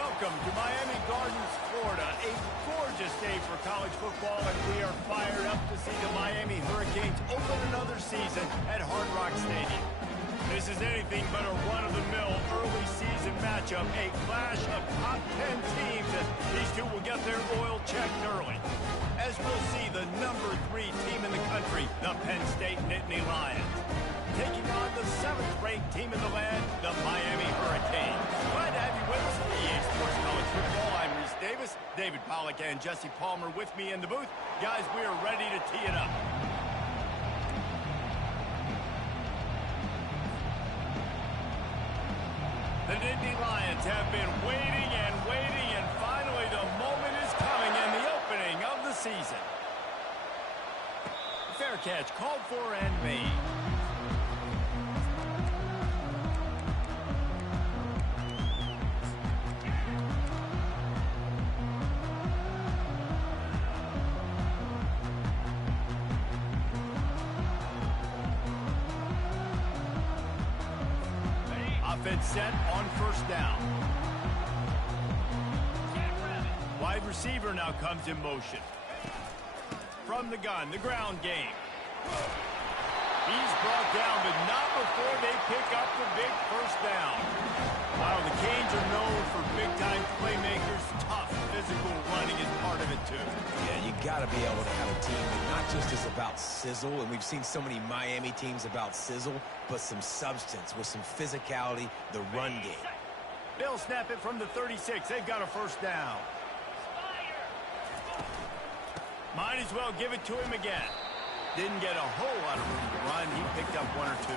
Welcome to Miami Gardens, Florida. A gorgeous day for college football, and we are fired up to see the Miami Hurricanes open another season at Hard Rock Stadium. This is anything but a run-of-the-mill early season matchup, a clash of top 10 teams as these two will get their oil checked early. As we'll see the number 3 team in the country, the Penn State Nittany Lions, taking on the 7th-ranked team in the land, the Miami Hurricanes. Glad to have you with us at EA Sports College Football. I'm Reese Davis, David Pollack and Jesse Palmer with me in the booth. Guys, we are ready to tee it up. The Nittany Lions have been waiting, and finally the moment is coming in the opening of the season. Fair catch called for and made. Offense set on first down. Wide receiver now comes in motion. From the gun, the ground game. He's brought down, but not before they pick up the big first down. Wow, the Canes are known for big-time playmakers. Tough physical running is part of it, too. Yeah, you got to be able to have a team that not just is about sizzle, and we've seen so many Miami teams about sizzle, but some substance with some physicality, the run game. They'll snap it from the 36. They've got a first down. Might as well give it to him again. Didn't get a whole lot of room to run. He picked up 1 or 2.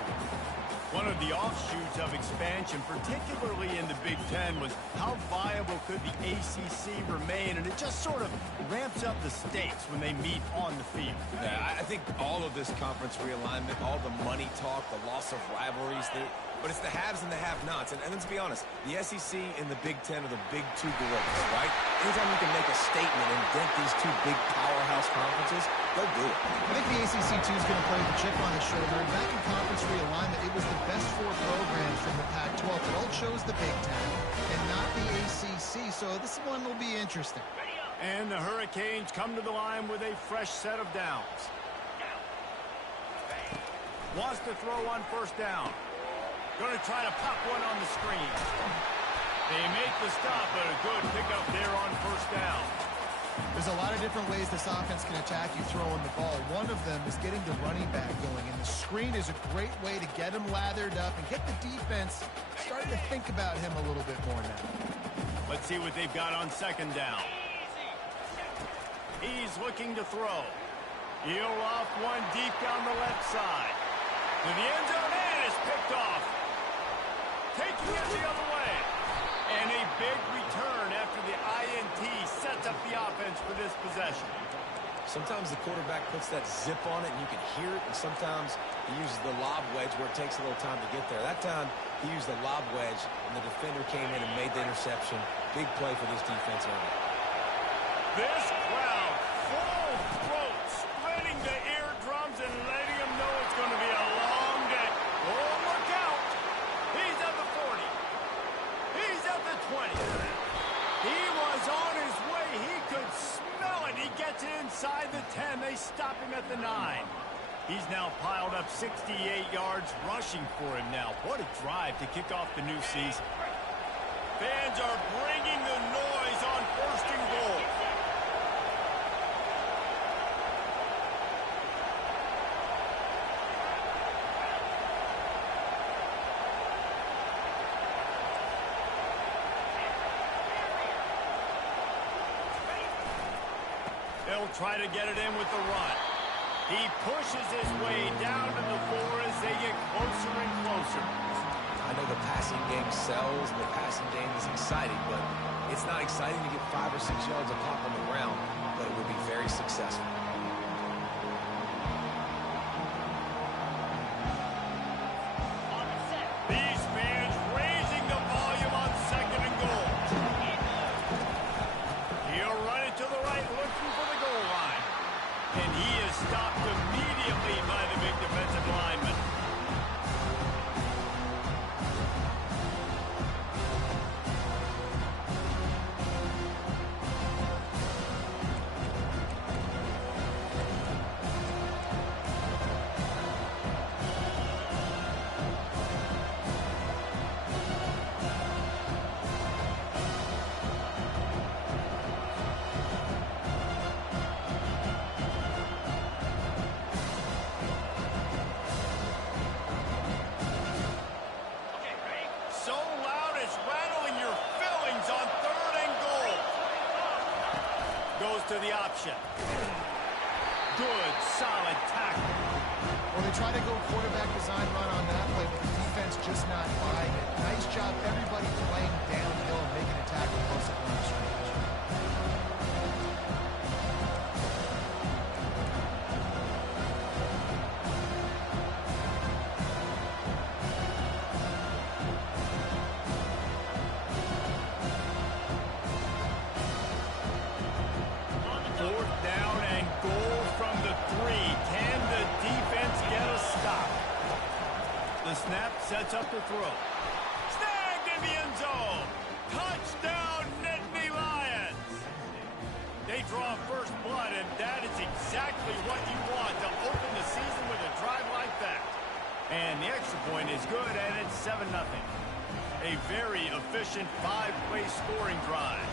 One of the offshoots of expansion, particularly in the Big Ten, was how viable could the ACC remain, and it just sort of ramps up the stakes when they meet on the field. Yeah, I think all of this conference realignment, all the money talk, the loss of rivalries, but it's the haves and the have-nots. And let's be honest, the SEC and the Big Ten are the big 2 gorillas, right? Anytime you can make a statement and dent these 2 big powerhouse conferences, go do it. I think the ACC, too, is going to play the chip on the shoulder. And back in conference realignment, it was the best 4 programs from the Pac-12. It all chose the Big Ten and not the ACC, so this one will be interesting. And the Hurricanes come to the line with a fresh set of downs. Wants to throw on first down. Going to try to pop one on the screen. They make the stop, but a good pickup there on first down. There's a lot of different ways this offense can attack you throwing the ball. One of them is getting the running back going, and the screen is a great way to get him lathered up and get the defense starting to think about him a little bit more now. Let's see what they've got on second down. He's looking to throw. He'll off one deep down the left side. To the end zone, and it's picked off. Taking it the other way. And a big return after the INT sets up the offense for this possession. Sometimes the quarterback puts that zip on it and you can hear it, and sometimes he uses the lob wedge where it takes a little time to get there. That time he used the lob wedge and the defender came in and made the interception. Big play for this defense early. This crowd full throat, splitting the eardrums and letting them know it's going to be a long day. Oh, look out! He's at the 40. He's at the 20. He was on his way. He could smell it. He gets inside the 10. They stop him at the 9. He's now piled up 68 yards rushing for him now. What a drive to kick off the new season. Fans are bringing the noise on first and goal. They'll try to get it in with the run. He pushes his way down to the 4 as they get closer and closer. I know the passing game sells, and the passing game is exciting, but it's not exciting to get 5 or 6 yards a pop on the ground, but it would be very successful. These fans raising the volume on second and goal. He'll run it to the right, looking for the goal line. And he is stopped immediately by the big defensive lineman. option. Good, solid tackle. Well, they try to go quarterback design run on that play, but the defense just not buying it. Nice job, everybody playing downhill and making a tackle close at line of scrimmage. Fourth down and goal from the 3. Can the defense get a stop? The snap sets up the throw. Snagged in the end zone. Touchdown, Nittany Lions. They draw first blood, and that is exactly what you want to open the season with a drive like that. And the extra point is good, and it's 7-0. A very efficient 5-play scoring drive.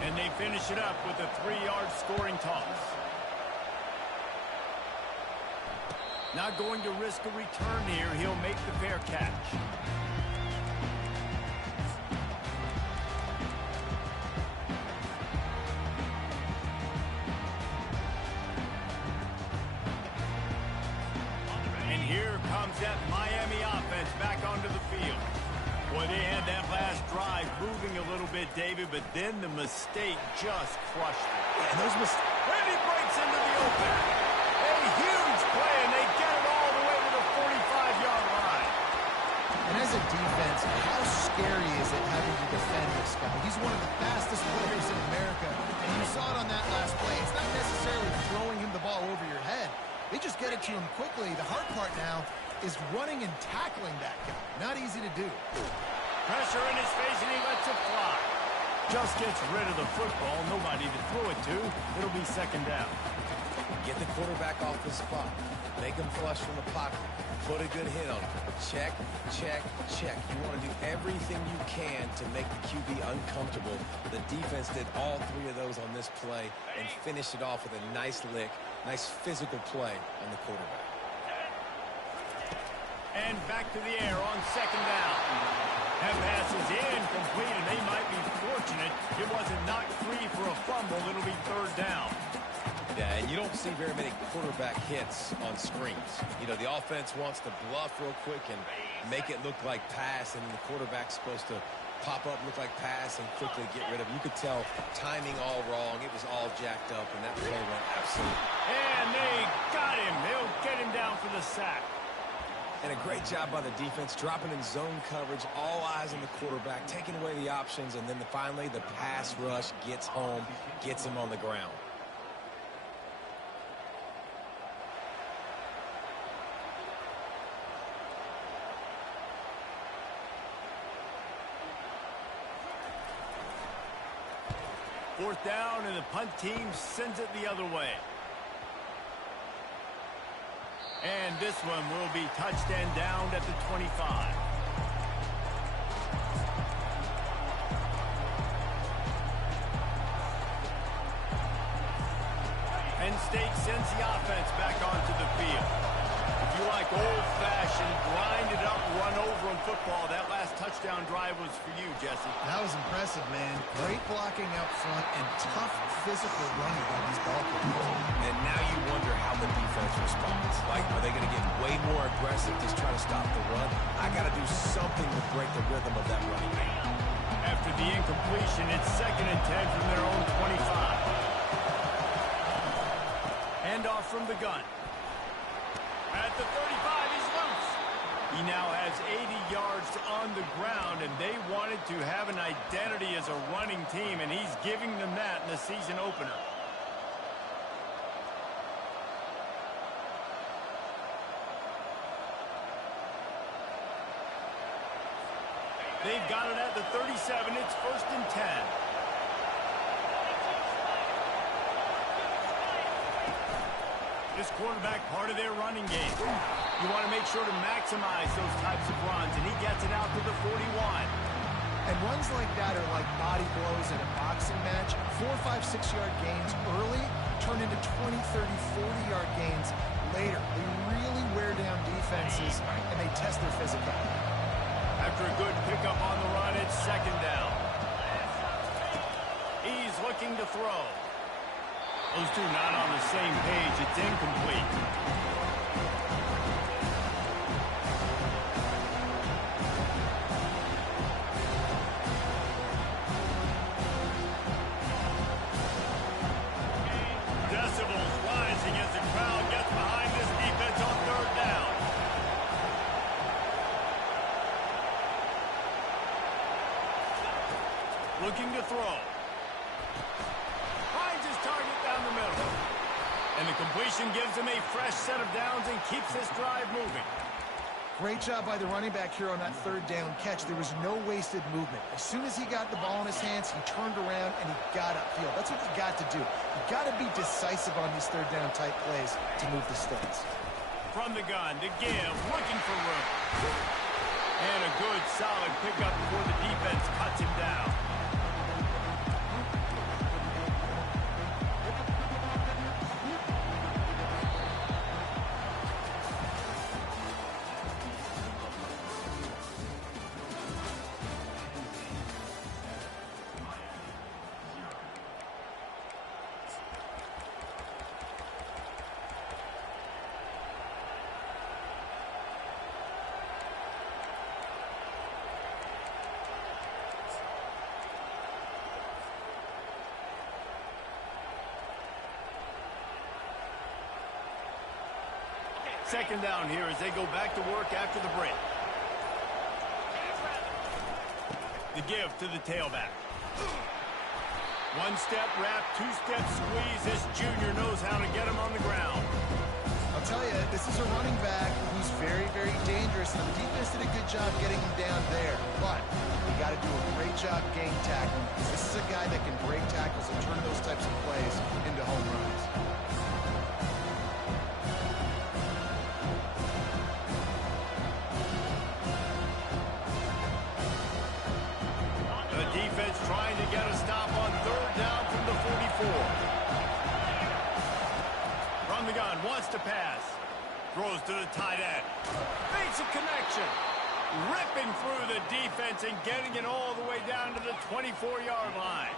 And they finish it up with a 3-yard scoring toss. Not going to risk a return here. He'll make the fair catch. And here comes that Miami offense back onto the field. Boy, they had that last drive moving a little bit, David, but then the mistake just crushed it. And those mistakes. And he breaks into the open. A huge play, and they get it all the way to the 45-yard line. And as a defense, how scary is it having to defend this guy? He's one of the fastest players in America, and you saw it on that last play. It's not necessarily throwing him the ball over your head. They just get it to him quickly. The hard part now is running and tackling that guy. Not easy to do. Pressure in his face, and he lets it fly. Just gets rid of the football. Nobody to throw it to. It'll be second down. Get the quarterback off the spot. Make him flush from the pocket. Put a good hit on him. Check, check, check. You want to do everything you can to make the QB uncomfortable. The defense did all 3 of those on this play and finished it off with a nice lick, nice physical play on the quarterback. And back to the air on second down. That pass is incomplete, and they might be fortunate it wasn't knocked free for a fumble. It'll be third down. Yeah, and you don't see very many quarterback hits on screens. You know, the offense wants to bluff real quick and make it look like pass, and the quarterback's supposed to pop up, look like pass, and quickly get rid of it. You could tell timing all wrong. It was all jacked up, and that play went absolutely. And they got him. They'll get him down for the sack. And a great job by the defense, dropping in zone coverage, all eyes on the quarterback, taking away the options, and then finally the pass rush gets home, gets him on the ground. Fourth down, and the punt team sends it the other way. And this one will be touched and downed at the 25. Penn State sends the offense back onto the field. If you like old-fashioned, grind-it-up, run-over in football, that last touchdown drive was for you, Jesse. That was impressive, man. Great blocking out front and tough physical running by these ball players. And now you wonder how the defense responds. Like, are they going to get way more aggressive, just try to stop the run? I got to do something to break the rhythm of that running game. After the incompletion, it's 2nd and 10 from their own 25. Handoff from the gun. At the 35, he's loose. He now has 80 yards on the ground, and they wanted to have an identity as a running team, and he's giving them that in the season opener. They've got it at the 37. It's 1st and 10. This quarterback, part of their running game. You want to make sure to maximize those types of runs, and he gets it out to the 41. And runs like that are like body blows in a boxing match. 4, 5, 6-yard gains early turn into 20, 30, 40-yard gains later. They really wear down defenses, and they test their physicality. After a good pickup on the run, it's 2nd down. He's looking to throw. Those two not on the same page. It's incomplete. Decibels rising as the crowd gets behind this defense on third down. Looking to throw. Finds his target down the middle. And the completion gives him a fresh set of downs and keeps this drive moving. Great job by the running back here on that third down catch. There was no wasted movement. As soon as he got the ball in his hands, he turned around and he got upfield. That's what you got to do. You got to be decisive on these third down type plays to move the stakes. From the gun to give, looking for room. And a good solid pickup before the defense cuts him down. Second down here as they go back to work after the break. The give to the tailback. One-step wrap, two-step squeeze. This junior knows how to get him on the ground. I'll tell you, this is a running back who's very, very dangerous, and the defense did a good job getting him down there. But you got to do a great job game tackling, because this is a guy that can break tackles and turn those types of plays into home runs. Trying to get a stop on third down from the 44. From the gun, wants to pass. Throws to the tight end. Makes a connection. Ripping through the defense and getting it all the way down to the 24-yard line.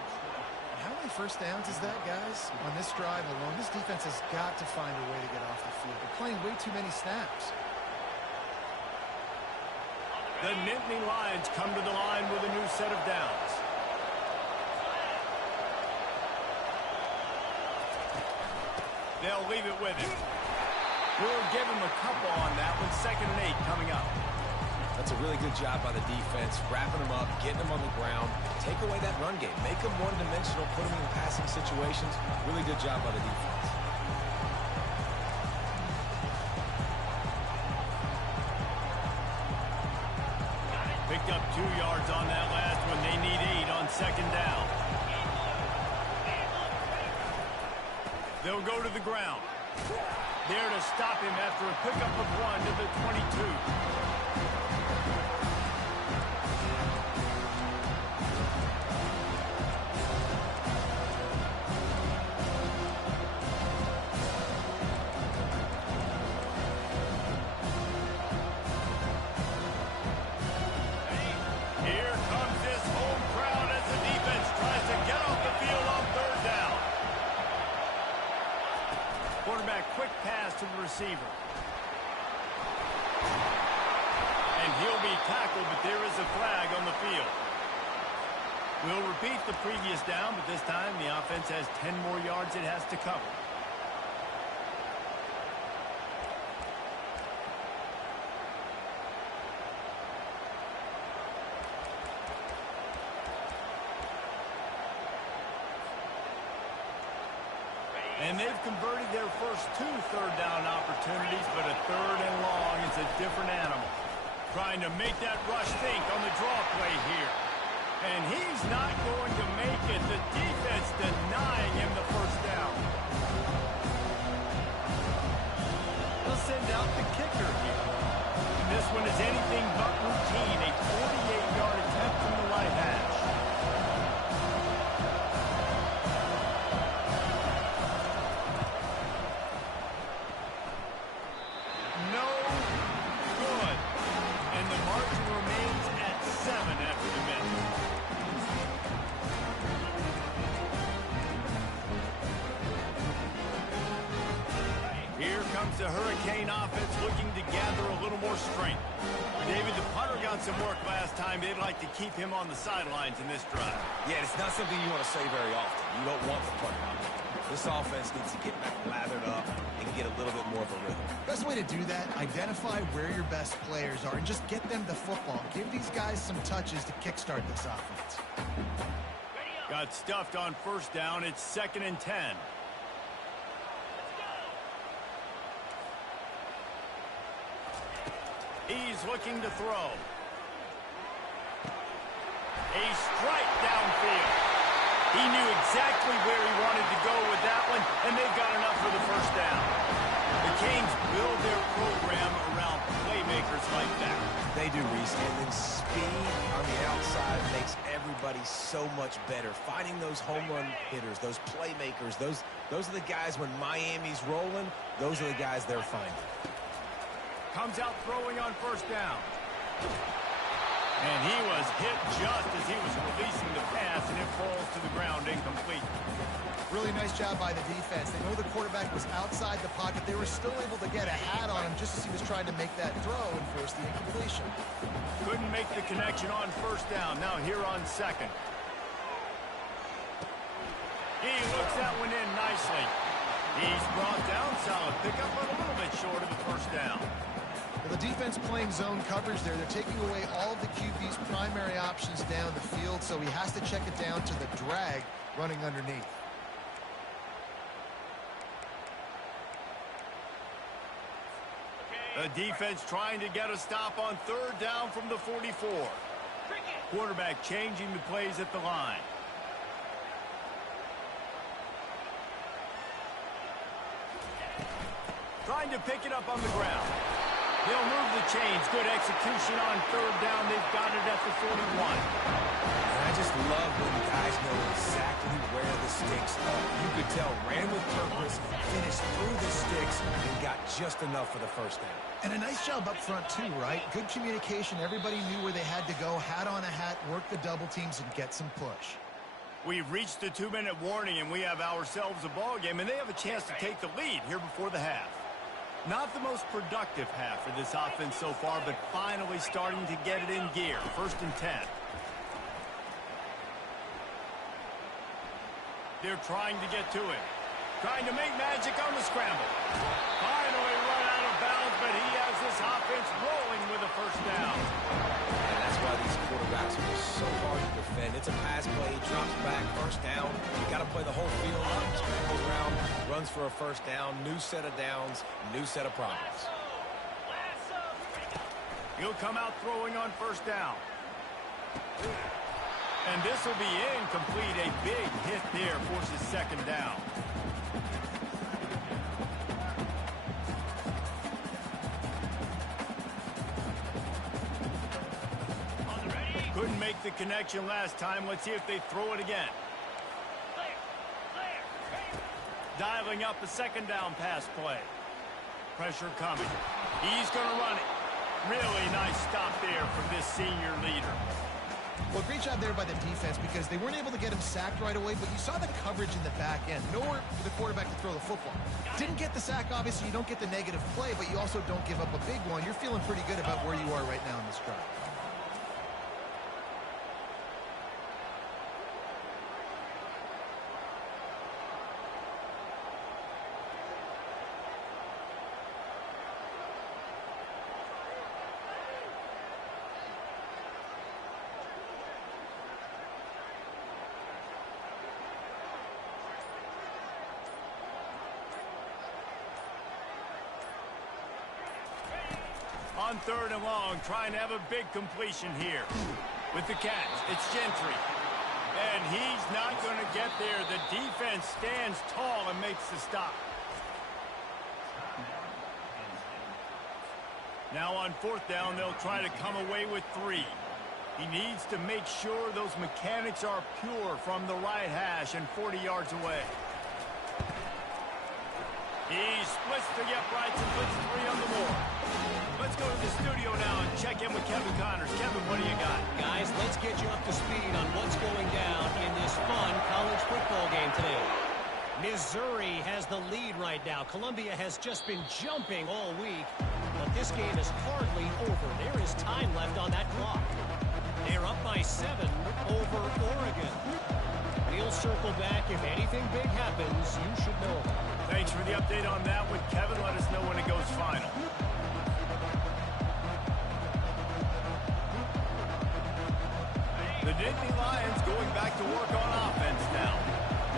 How many first downs is that, guys? On this drive alone, this defense has got to find a way to get off the field. They're playing way too many snaps. The Nittany Lions come to the line with a new set of downs. They'll leave it with him. We'll give him a couple on that one. 2nd and 8 coming up. That's a really good job by the defense, wrapping him up, getting him on the ground. Take away that run game. Make him one-dimensional, put him in passing situations. Really good job by the defense. Picked up 2 yards on that last one. They need 8 on 2nd down. They'll go to the ground. There to stop him after a pickup of 1 to the 22. Here comes this home crowd as the defense tries to get off the field on third down. Quarterback, quick pass to the receiver. And he'll be tackled, but there is a flag on the field. We'll repeat the previous down, but this time the offense has 10 more yards it has to cover. And they've converted their first 2 third down opportunities, but a 3rd and long is a different animal. Trying to make that rush think on the draw play here. And he's not going to make it. The defense denying him the first down. They'll send out the kicker here. And this one is anything but routine. A 48-yard attempt from the right hash. Hurricane offense looking to gather a little more strength. David, the punter got some work last time. They'd like to keep him on the sidelines in this drive. Yeah, it's not something you want to say very often. You don't want the punter out. This offense needs to get back lathered up and get a little bit more of a rhythm. Best way to do that, identify where your best players are and just get them the football. Give these guys some touches to kickstart this offense. Got stuffed on first down. It's 2nd and 10. He's looking to throw. A strike downfield. He knew exactly where he wanted to go with that one, and they've got enough for the first down. The Canes build their program around playmakers like that. They do, Reese, and then speed on the outside makes everybody so much better. Finding those home run hitters, those playmakers, those are the guys when Miami's rolling, those are the guys they're finding. Comes out throwing on first down. And he was hit just as he was releasing the pass, and it falls to the ground incomplete. Really nice job by the defense. They know the quarterback was outside the pocket. They were still able to get a hat on him just as he was trying to make that throw and force the incompletion. Couldn't make the connection on first down. Now here on second. He looks that one in nicely. He's brought down. Solid pickup, but a little bit short of the first down. Well, the defense playing zone coverage there. They're taking away all of the QB's primary options down the field, so he has to check it down to the drag running underneath. The defense trying to get a stop on third down from the 44. Quarterback changing the plays at the line. Trying to pick it up on the ground. They'll move the chains. Good execution on third down. They've got it at the 41. And I just love when guys know exactly where the sticks are. You could tell, ran with purpose, finished through the sticks, and got just enough for the first down. And a nice job up front, too, right? Good communication. Everybody knew where they had to go. Hat on a hat, work the double teams, and get some push. We've reached the 2-minute warning, and we have ourselves a ball game, and they have a chance to take the lead here before the half. Not the most productive half for this offense so far, but finally starting to get it in gear. 1st and 10. They're trying to get to him. Trying to make magic on the scramble. Finally run out of bounds, but he has this offense rolling with a first down. And that's why these quarterbacks are just so hard to defend. It's a pass play, drops back, first down. You got to play the whole field, scrambles around, runs for a first down, new set of downs, new set of problems. He'll come out throwing on first down. And this will be incomplete. A big hit there forces second down. Couldn't make the connection last time. Let's see if they throw it again. Dialing up a second down pass play. Pressure coming. He's going to run it. Really nice stop there from this senior leader. Well, great job there by the defense because they weren't able to get him sacked right away, but you saw the coverage in the back end. Nowhere for the quarterback to throw the football. Didn't get the sack, obviously. You don't get the negative play, but you also don't give up a big one. You're feeling pretty good about where you are right now in this drive. On third and long, trying to have a big completion here. With the catch, it's Gentry. And he's not going to get there. The defense stands tall and makes the stop. Now on fourth down, they'll try to come away with 3. He needs to make sure those mechanics are pure from the right hash and 40 yards away. He splits the uprights and puts 3 on the board. Let's go to the studio now and check in with Kevin Connors. Kevin, what do you got? Guys, let's get you up to speed on what's going down in this fun college football game today. Missouri has the lead right right now. Columbia has just been jumping all week, but this game is hardly over. There is time left on that clock. They're up by 7 over Oregon. We'll circle back. If anything big happens, you should know. Thanks for the update on that one, Kevin. Let us know when it goes final. The Nittany Lions going back to work on offense now.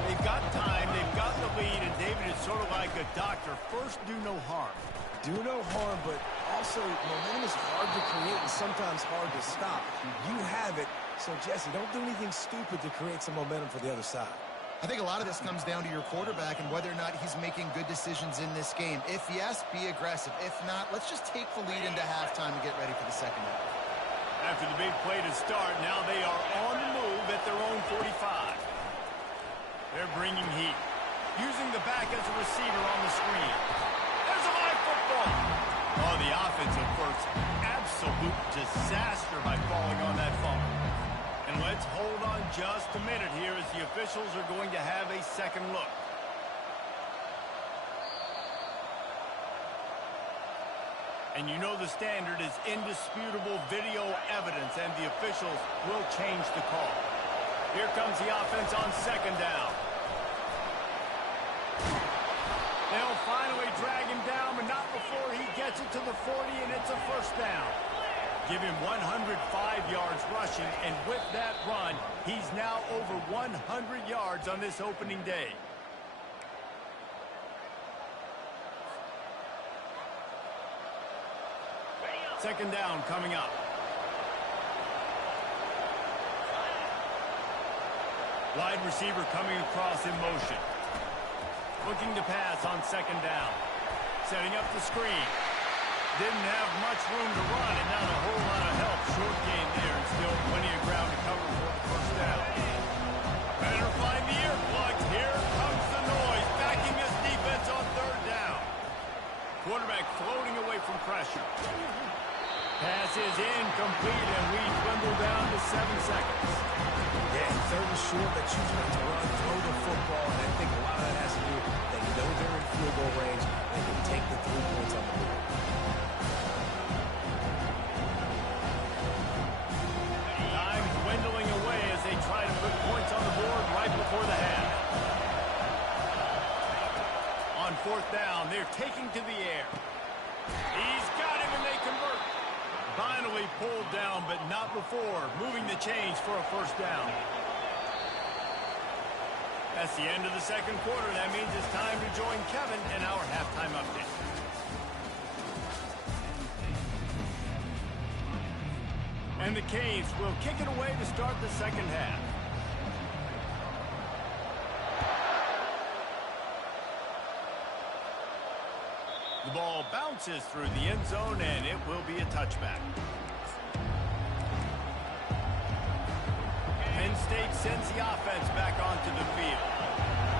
They've got time, they've got the lead, and David is sort of like a doctor. First, do no harm. Do no harm, but also momentum is hard to create and sometimes hard to stop. You have it, so Jesse, don't do anything stupid to create some momentum for the other side. I think a lot of this comes down to your quarterback and whether or not he's making good decisions in this game. If yes, be aggressive. If not, let's just take the lead into halftime and get ready for the second half. After the big play to start, now they are on the move at their own 45. They're bringing heat. Using the back as a receiver on the screen. There's a live football. Oh, the offensive first. Absolute disaster by falling on that fumble. And let's hold on just a minute here as the officials are going to have a second look. And you know the standard is indisputable video evidence, and the officials will change the call. Here comes the offense on second down. They'll finally drag him down, but not before he gets it to the 40, and it's a first down. Give him 105 yards rushing, and with that run, he's now over 100 yards on this opening day. Second down coming up. Wide receiver coming across in motion. Looking to pass on second down. Setting up the screen. Didn't have much room to run and not a whole lot of help. Short gain there and still plenty of ground to cover for the first down. Better find the earplugs. Here comes the noise. Backing this defense on third down. Quarterback floating away from pressure. Pass is incomplete, and we dwindle down to 7 seconds. Yeah, third and short, they're choosing to run, throw the football, and I think a lot of that has to do with they know they're in field goal range. They can take the 3 points on the board. Time dwindling away as they try to put points on the board right before the half. On fourth down, they're taking to the air. He's got him, and they convert. Finally pulled down, but not before moving the chains for a first down. That's the end of the second quarter. That means it's time to join Kevin in our halftime update. And the Canes will kick it away to start the second half. The ball bounces through the end zone, and it will be a touchback. Penn State sends the offense back onto the field.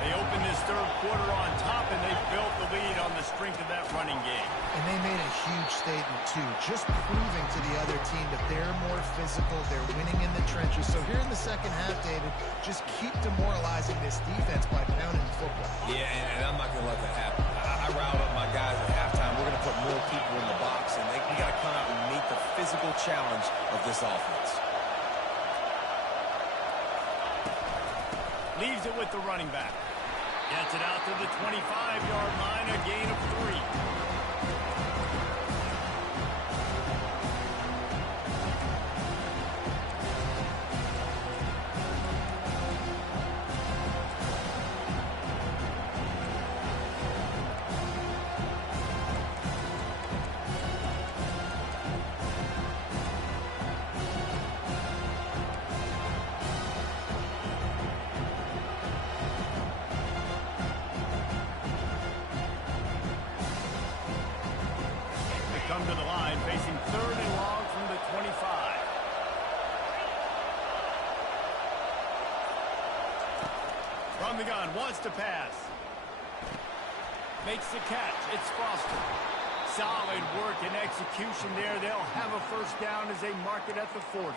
They open this third quarter on top, and they built the lead on the strength of that running game. And they made a huge statement, too, just proving to the other team that they're more physical, they're winning in the trenches. So here in the second half, David, just keep demoralizing this defense by pounding the football. Yeah, and I'm not going to let that happen. I riled up my guys at halftime. We're going to put more people in the box, and we got to come out and meet the physical challenge of this offense. Leaves it with the running back. Gets it out to the 25-yard line, a gain of 3. Come to the line, facing third and long from the 25. From the gun, wants to pass. Makes the catch. It's Foster. Solid work and execution there. They'll have a first down as they mark it at the 40.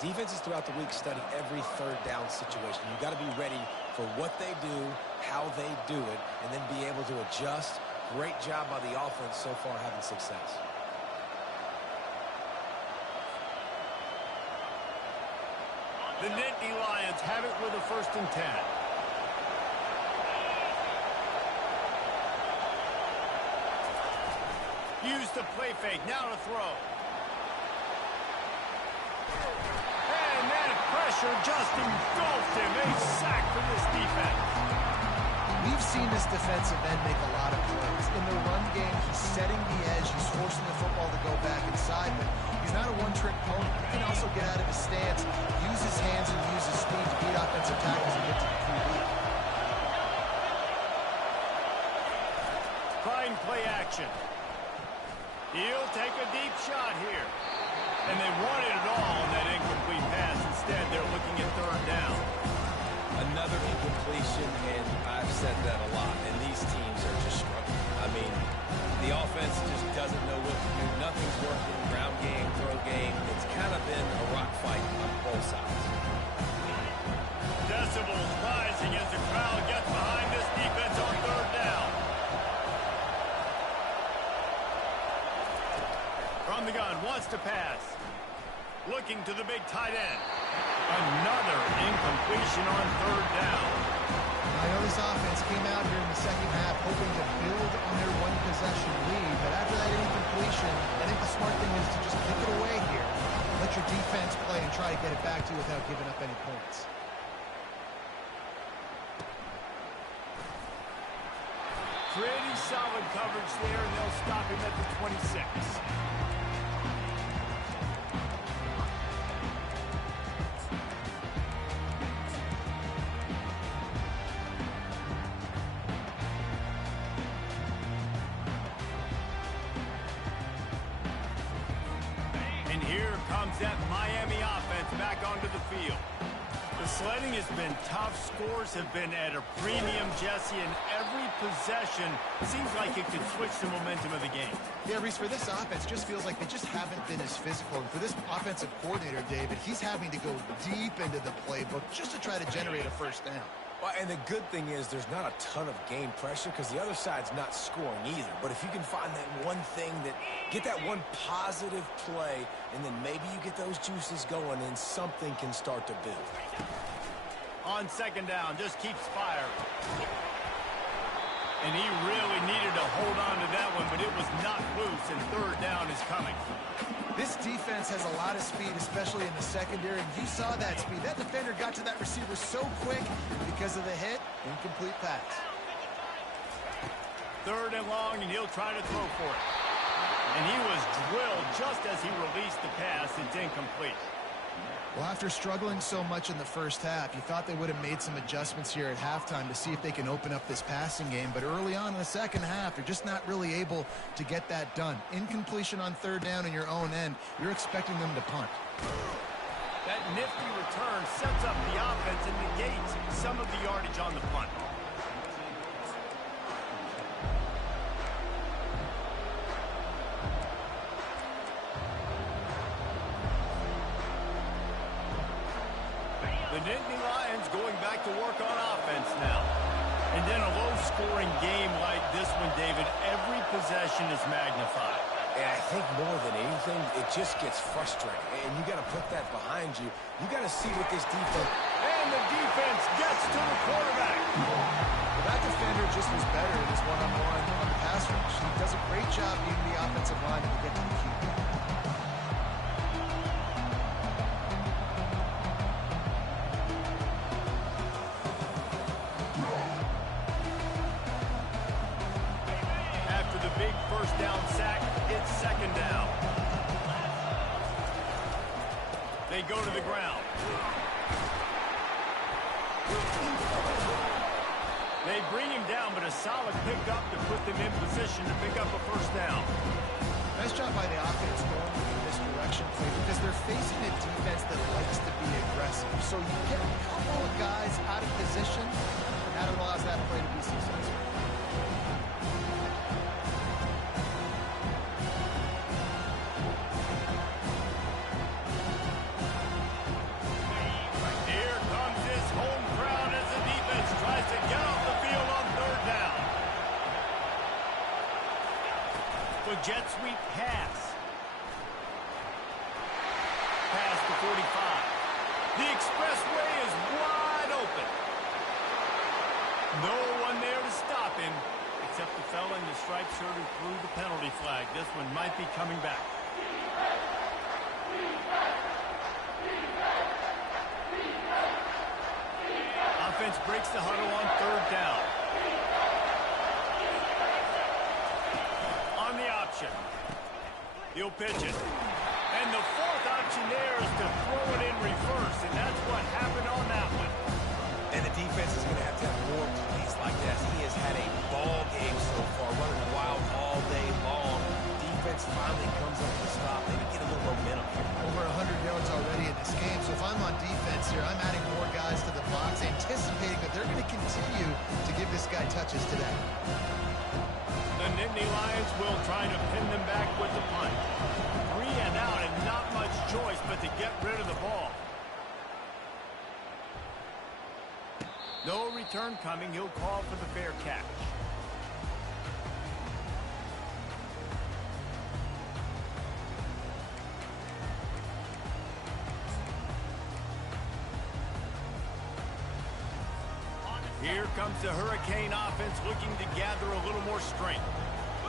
Defenses throughout the week study every third down situation. You got to be ready for what they do, how they do it, and then be able to adjust. Great job by the offense so far having success. The Nittany Lions have it with a 1st and 10. Use the play fake. Now to throw. And that pressure just engulfed him. A sack for this defense. We've seen this defensive end make a lot of plays. In the run game, he's setting the edge. He's forcing the football to go back inside, but he's not a one-trick pony. He can also get out of his stance, use his hands, and use his speed to beat offensive tackles and get to the QB. Trying play action. He'll take a deep shot here. And they wanted it all on that incomplete pass. Instead, they're looking at 3rd down. Another incompletion, and I've said that a lot, and these teams are just struggling. I mean, the offense just doesn't know what to do. Nothing's working. Ground game, throw game. It's kind of been a rock fight on both sides. Decibels rising as the crowd gets behind this defense on 3rd down. From the gun, wants to pass. Looking to the big tight end. Another incompletion on 3rd down. I know this offense came out here in the second half hoping to build on their one-possession lead, but after that incompletion, I think the smart thing is to just kick it away here. Let your defense play and try to get it back to you without giving up any points. Pretty solid coverage there, and they'll stop him at the 26. And here comes that Miami offense back onto the field. The sledding has been tough. Scores have been at a premium, Jesse, and every possession seems like it could switch the momentum of the game. Yeah, Reese, for this offense, just feels like they just haven't been as physical. And for this offensive coordinator, David, he's having to go deep into the playbook just to try to generate a 1st down. Well, and the good thing is there's not a ton of game pressure because the other side's not scoring either. But if you can find that one thing get that one positive play, and then maybe you get those juices going and something can start to build. On 2nd down, just keeps firing. And he really needed to hold on to that one, but it was not loose, and 3rd down is coming. This defense has a lot of speed, especially in the secondary, and you saw that speed. That defender got to that receiver so quick because of the hit. Incomplete pass. 3rd and long, and he'll try to throw for it. And he was drilled just as he released the pass. It's incomplete. Well, after struggling so much in the first half, you thought they would have made some adjustments here at halftime to see if they can open up this passing game. But early on in the second half, they're just not really able to get that done. Incompletion on 3rd down in your own end, you're expecting them to punt. That nifty return sets up the offense and negates some of the yardage on the punt. The Nittany Lions going back to work on offense now. And in a low-scoring game like this one, David, every possession is magnified. And I think more than anything, it just gets frustrating. And you got to put that behind you. You got to see what this defense... And the defense gets to the quarterback. Well, that defender just was better in his one-on-one on the pass rush. He does a great job beating the offensive line to get to the QB. After the big 1st down sack, it's 2nd down. They go to the ground. They bring him down, but a solid pickup to put them in position to pick up a 1st down. Nice job by the offense going in this direction play because they're facing a defense that likes to be aggressive. So you get a couple of guys out of position, and that allows that play to be successful. jet sweep pass. Pass to 45. The expressway is wide open. No one there to stop him, except the fella in the striped shirt who threw the penalty flag. This one might be coming back. Offense breaks the huddle on third down. On the option. He'll pitch it. And the fourth option there is to throw it in reverse, and that's what happened on that one. And the defense is going to have more plays like that. He has had a ball game so far, running wild all day long. Defense finally comes up with a stop. Maybe get a little momentum here. Over 100 yards already in this game, so if I'm on defense here, I'm adding more guys to the box, anticipating that they're going to continue to give this guy touches today. The Nittany Lions will try to pin them back with the punt. 3 and out, and not much choice but to get rid of the ball. No return coming. He'll call for the fair catch. Here comes the Hurricane offense looking to gather a little more strength.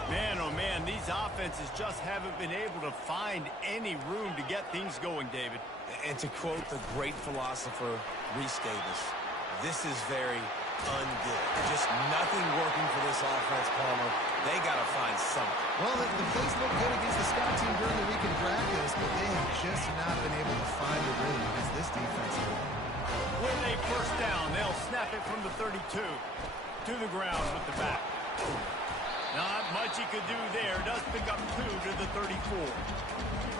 Man, oh man, these offenses just haven't been able to find any room to get things going, David. And to quote the great philosopher, Reese Davis, this is very ungood. Just nothing working for this offense, Palmer. They got to find something. Well, the plays look good against the scout team during the week in practice, but they have just not been able to find a rhythm against this defense. With a first down, they'll snap it from the 32 to the ground with the back. Not much he could do there. Does pick up 2 to the 34.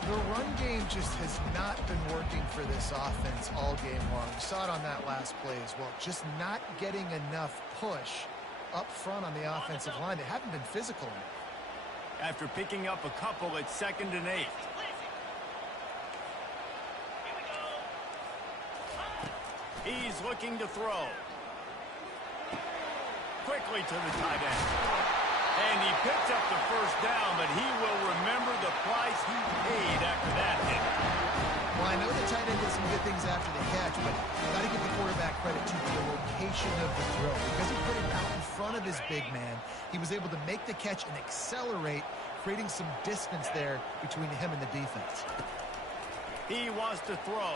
The run game just has not been working for this offense all game long. We saw it on that last play as well. Just not getting enough push up front on the offensive line. They haven't been physical enough. After picking up a couple at 2nd and 8. He's looking to throw. Quickly to the tight end. And he picks up the first down, but he will remember the price he paid after that hit. Well, I know the tight end did some good things after the catch, but you got to give the quarterback credit to the location of the throw. Because he put it out in front of his big man, he was able to make the catch and accelerate, creating some distance there between him and the defense. He wants to throw.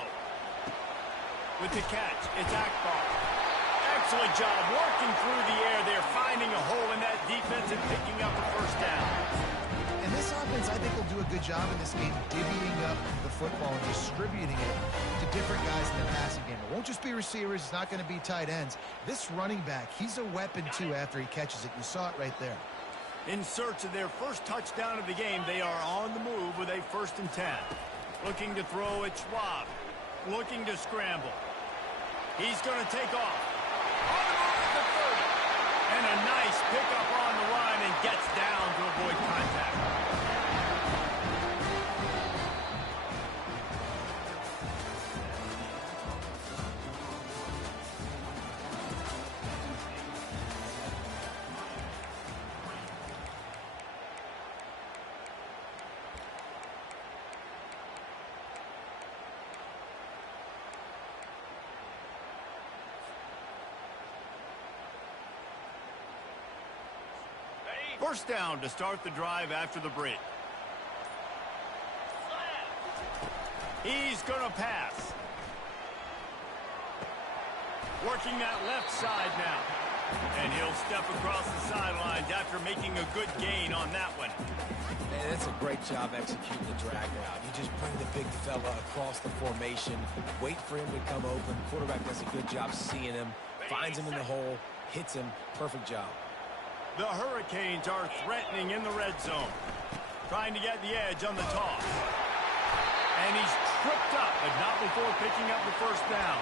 With the catch, it's Akbar. Excellent job working through the air there, finding a hole in that defense and picking up a first down. And this offense, I think, will do a good job in this game divvying up the football and distributing it to different guys in the passing game. It won't just be receivers. It's not going to be tight ends. This running back, he's a weapon, too, after he catches it. You saw it right there. In search of their first touchdown of the game, they are on the move with a 1st and 10. Looking to throw at Schwab. Looking to scramble. He's going to take off. On the move at the 30. And a nice pickup on the run and gets down to avoid contact. First down to start the drive after the break. He's going to pass. Working that left side now. And he'll step across the sidelines after making a good gain on that one. Man, that's a great job executing the drag route. You just bring the big fella across the formation, wait for him to come open. Quarterback does a good job seeing him, finds him in the hole, hits him. Perfect job. The Hurricanes are threatening in the red zone. Trying to get the edge on the toss. And he's tripped up, but not before picking up the first down.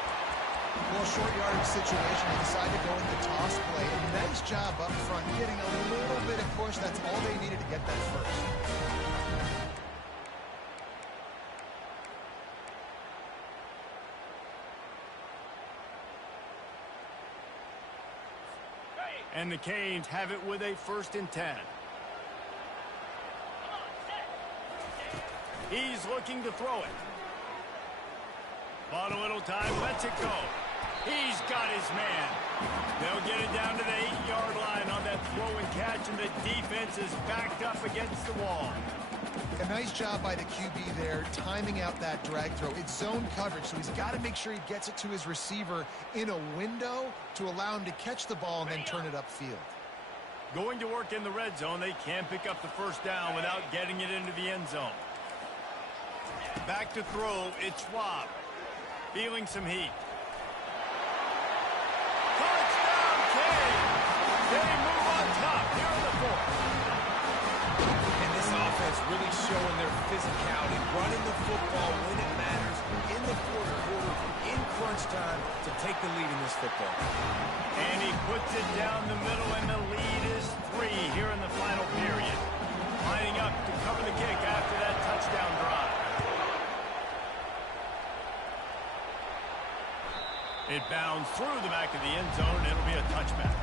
Well, short yardage situation, they decide to go with the toss play. A nice job up front, getting a little bit of push. That's all they needed to get that first. And the Canes have it with a 1st and 10. He's looking to throw it. On a little time, lets it go. He's got his man. They'll get it down to the 8-yard line on that throw and catch, and the defense is backed up against the wall. A nice job by the QB there, timing out that drag throw. It's zone coverage, so he's got to make sure he gets it to his receiver in a window to allow him to catch the ball and then turn it upfield. Going to work in the red zone, they can't pick up the first down without getting it into the end zone. Back to throw, it's Schwab. Feeling some heat. Touchdown, Canes! They move on top here in the fourth. And this offense really showing their physicality, running the football when it matters in the fourth quarter, in crunch time, to take the lead in this football. And he puts it down the middle, and the lead is 3 here in the final period. Lining up to cover the kick after that touchdown drive. It bounds through the back of the end zone, and it'll be a touchback.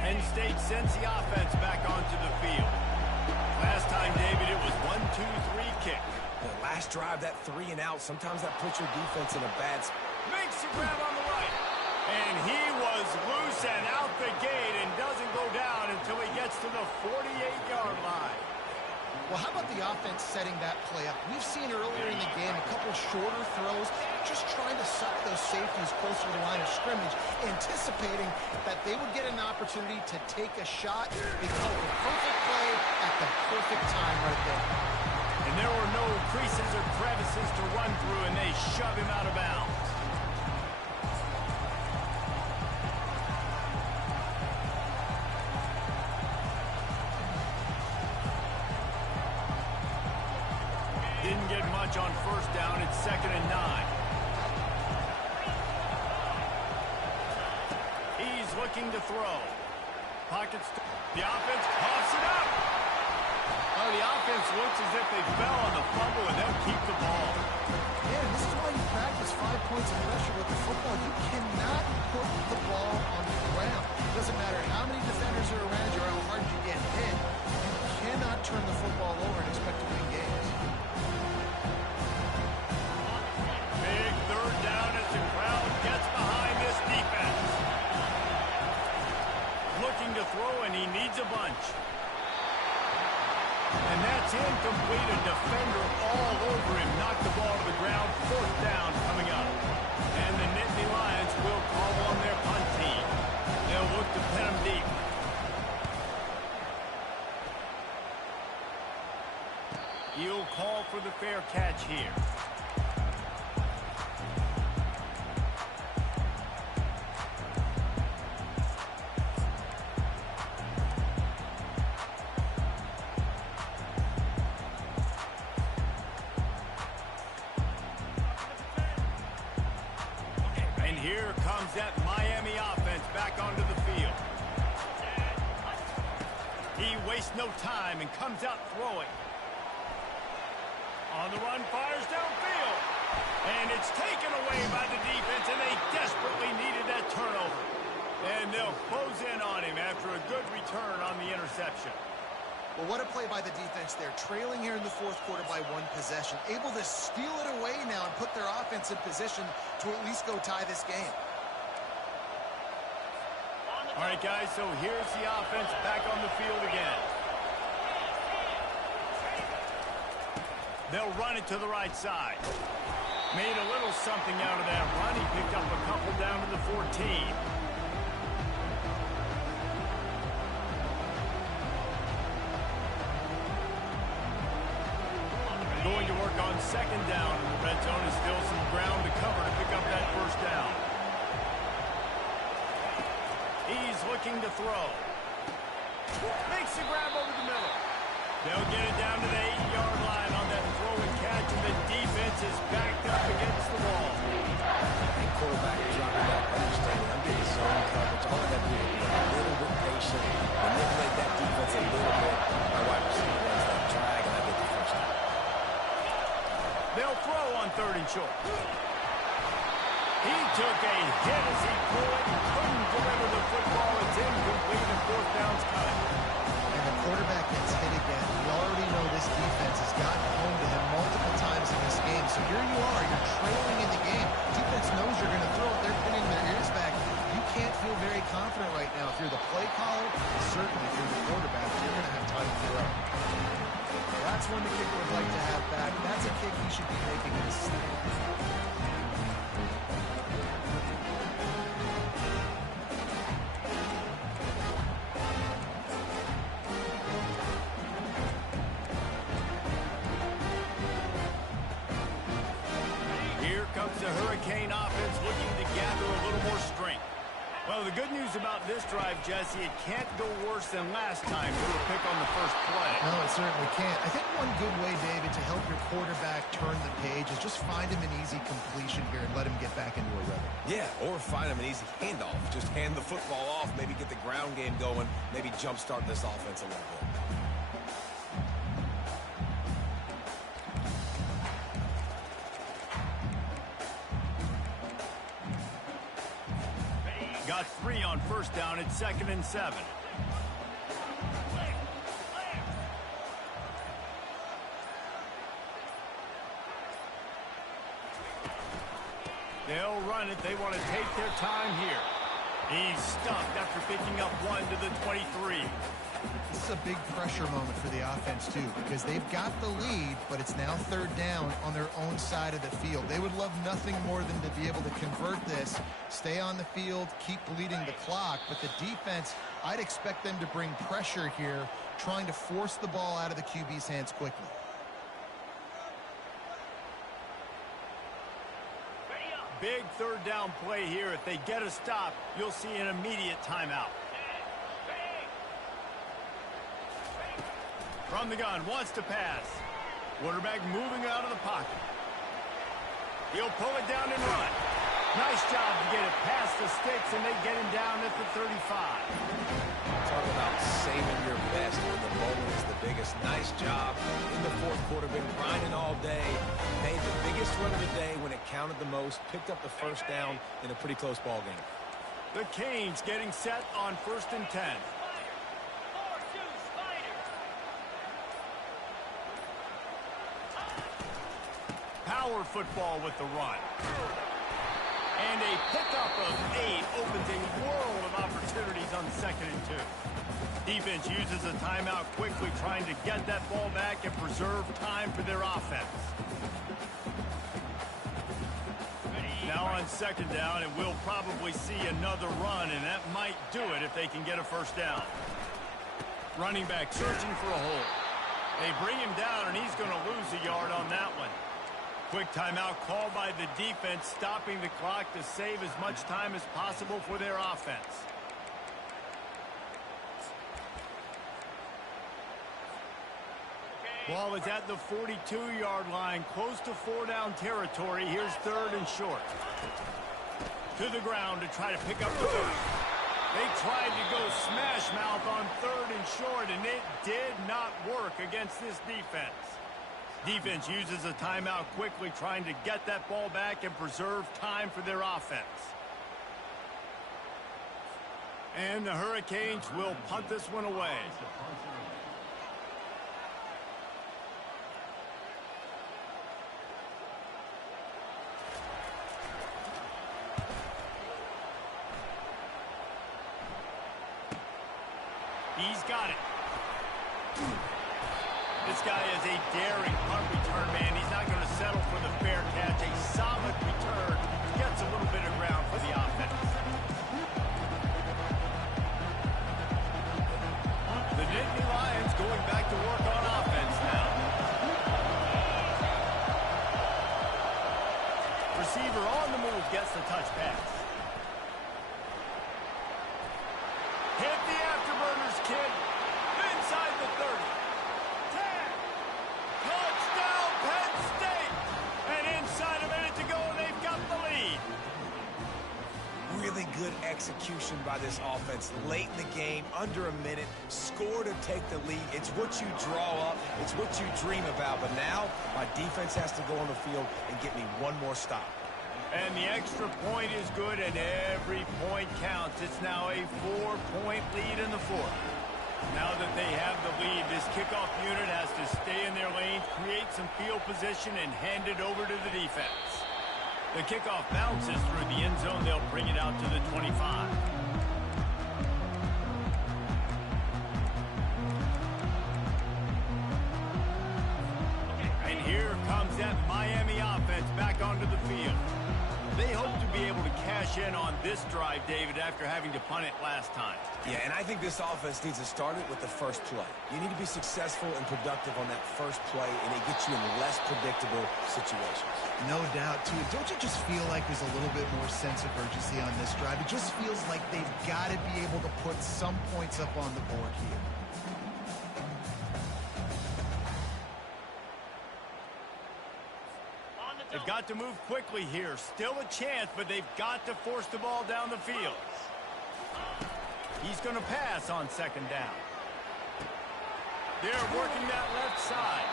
Penn State sends the offense back onto the field. Last time, David, it was 1-2-3 kick. The last drive, that 3 and out, sometimes that puts your defense in a bad spot. Makes the grab on the right. And he was loose and out the gate and doesn't go down until he gets to the 48-yard line. Well, how about the offense setting that play up? We've seen earlier in the game a couple shorter throws, just trying to suck those safeties closer to the line of scrimmage, anticipating that they would get an opportunity to take a shot. They called the perfect play at the perfect time right there. And there were no creases or crevices to run through, and they shove him out of bounds. Didn't get much on first down. It's 2nd and 9. He's looking to throw. Pockets. The offense coughs it up. Oh, the offense looks as if they fell on the fumble, and they'll keep the ball. Yeah, this is why you practice 5 points of pressure with the football. You cannot put the ball on the ground. Doesn't matter how many defenders are around you or how hard you get hit. You cannot turn the football over and expect to win games. Big 3rd down as the crowd gets behind this defense. Looking to throw, and he needs a bunch. And that's incomplete. A defender all over him. Knocked the ball to the ground. 4th down coming up. And the Nittany Lions will call on their punt team. They'll look to pin him deep. He'll call for the fair catch here. And here comes that Miami offense back onto the field. He wastes no time and comes out throwing. On the run, fires downfield. And it's taken away by the defense, and they desperately needed that turnover. And they'll close in on him after a good return on the interception. Well, what a play by the defense there. Trailing here in the 4th quarter by 1 possession. Able to steal it away now and put their offense in position to at least go tie this game. All right, guys, so here's the offense back on the field again. They'll run it to the right side. Made a little something out of that run. He picked up a couple down to the 14. Going to work on 2nd down in the red zone. Is still some ground to cover to pick up that 1st down. He's looking to throw. Makes the grab over the middle. They'll get it down to the 8-yard line on that throw and catch, and the defense is backed up against the wall. And quarterback dropping back, understanding I'm getting zone coverage. All I got to do is be a little bit patient. When third and short. He took a hit as he threw it. Couldn't deliver the football. It's incomplete, and fourth down's coming. And the quarterback gets hit again. We already know this defense has gotten home to him multiple times in this game. So here you are. You're trailing in the game. Defense knows you're going to throw it. They're pinning their ears back. You can't feel very confident right now. If you're the play caller, and certainly if you're the quarterback, you're going to have time to throw. That's one the kicker would like to have back. That's a kick he should be making in this state. The Hurricane offense looking to gather a little more strength. Well, the good news about this drive, Jesse, it can't go worse than last time for a pick on the first play. No, it certainly can't. I think one good way, David, to help your quarterback turn the page is just find him an easy completion here and let him get back into a rhythm. Yeah, or find him an easy handoff. Just hand the football off, maybe get the ground game going, maybe jumpstart this offense a little bit. Got 3 on first down. It's 2nd and 7. They'll run it. They want to take their time here. He's stuffed after picking up 1 to the 23. This is a big pressure moment for the offense, too, because they've got the lead, but it's now 3rd down on their own side of the field. They would love nothing more than to be able to convert this, stay on the field, keep bleeding the clock, but the defense, I'd expect them to bring pressure here, trying to force the ball out of the QB's hands quickly. Big 3rd down play here. If they get a stop, you'll see an immediate timeout. From the gun, wants to pass. Quarterback moving out of the pocket. He'll pull it down and run. Nice job to get it past the sticks, and they get him down at the 35. Talk about saving your best when the moment is the biggest. Nice job in the fourth quarter. Been grinding all day. Made the biggest run of the day when it counted the most. Picked up the first down in a pretty close ball game. The Canes getting set on 1st and 10. Power football with the run. And a pickup of 8 opens a world of opportunities on 2nd and 2. Defense uses a timeout quickly, trying to get that ball back and preserve time for their offense. Now on 2nd down, and we'll probably see another run, and that might do it if they can get a first down. Running back searching for a hole. They bring him down, and he's going to lose a yard on that one. Quick timeout called by the defense, stopping the clock to save as much time as possible for their offense. Ball is at the 42-yard line, close to 4-down territory. Here's 3rd and short. To the ground to try to pick up the first. They tried to go smash mouth on 3rd and short, and it did not work against this defense. Defense uses a timeout quickly, trying to get that ball back and preserve time for their offense. And the Hurricanes will punt this one away. He's got it. This guy is a daring punt return man. He's not going to settle for the fair catch. A solid return. Gets a little bit of ground for the offense. The Nittany Lions going back to work on offense now. Receiver on the move gets the touch pass. Hit the afterburners, kid. Inside the 30. 10. Touchdown, Penn State. And inside a minute to go, they've got the lead. Really good execution by this offense late in the game, under a minute, score to take the lead. It's what you draw up. It's what you dream about. But now my defense has to go on the field and get me one more stop. And the extra point is good, and every point counts. It's now a 4-point lead in the fourth. Now that they have the lead, this kickoff unit has to stay in their lane, create some field position, and hand it over to the defense. The kickoff bounces through the end zone. They'll bring it out to the 25. And here comes that Miami offense back onto the field. They hope to be able to cash in on this drive, David, after having to punt it last time. Yeah, and I think this offense needs to start it with the first play. You need to be successful and productive on that first play, and it gets you in less predictable situations. No doubt, too. Don't you just feel like there's a little bit more sense of urgency on this drive? It just feels like they've got to be able to put some points up on the board here. They've got to move quickly here. Still a chance, but they've got to force the ball down the field. He's going to pass on second down. They're working that left side.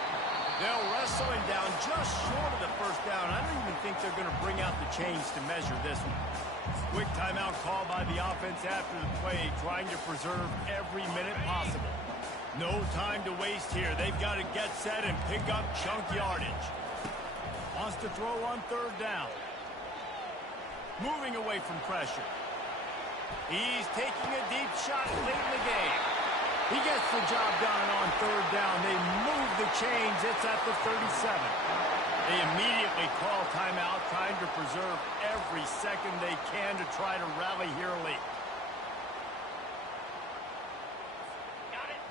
They'll wrestle him down just short of the first down. I don't even think they're going to bring out the chains to measure this one. Quick timeout call by the offense after the play, trying to preserve every minute possible. No time to waste here. They've got to get set and pick up chunk yardage. Wants to throw on third down. Moving away from pressure. He's taking a deep shot late in the game. He gets the job done on third down. They move the chains. It's at the 37. They immediately call timeout, trying to preserve every second they can to try to rally here late.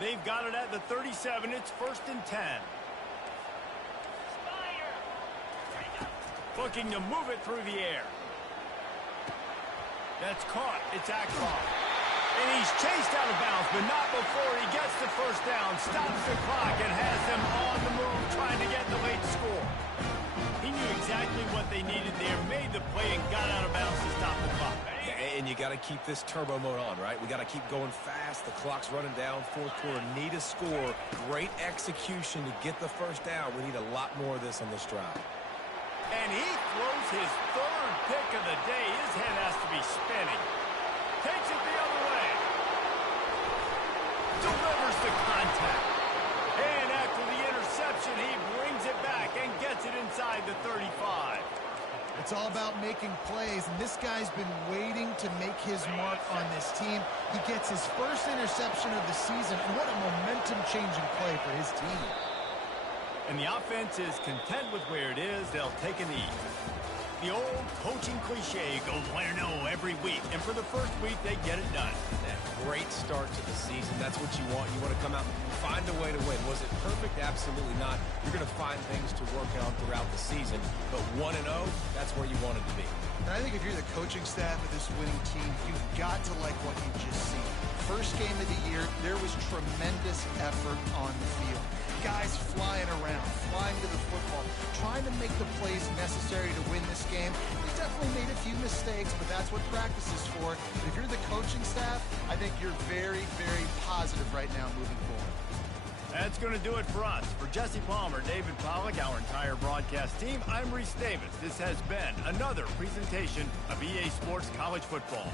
They've got it at the 37. It's 1st and 10. Looking to move it through the air. That's caught. It's Akbar. And he's chased out of bounds, but not before he gets the first down, stops the clock, and has them on the move trying to get the late score. He knew exactly what they needed there, made the play, and got out of bounds to stop the clock. And you got to keep this turbo mode on, right? We got to keep going fast. The clock's running down. Fourth quarter, need a score. Great execution to get the first down. We need a lot more of this on this drive. And he throws his third pick of the day. His head has to be spinning. Takes it the other way. Delivers the contact. And after the interception, he brings it back and gets it inside the 35. It's all about making plays, and this guy's been waiting to make his mark on this team. He gets his first interception of the season, and what a momentum-changing play for his team. And the offense is content with where it is. They'll take a knee. The old coaching cliche, go play or no every week. And for the first week, they get it done. That great start to the season. That's what you want. You want to come out and find a way to win. Was it perfect? Absolutely not. You're going to find things to work on throughout the season. But 1-0, that's where you want it to be. And I think if you're the coaching staff of this winning team, you've got to like what you've just seen. First game of the year, there was tremendous effort on the field. Guys flying around, flying to the football, trying to make the plays necessary to win this game. They definitely made a few mistakes, but that's what practice is for. And if you're the coaching staff, I think you're very, very positive right now moving forward. That's going to do it for us. For Jesse Palmer, David Pollack, our entire broadcast team, I'm Reese Davis. This has been another presentation of EA Sports College Football.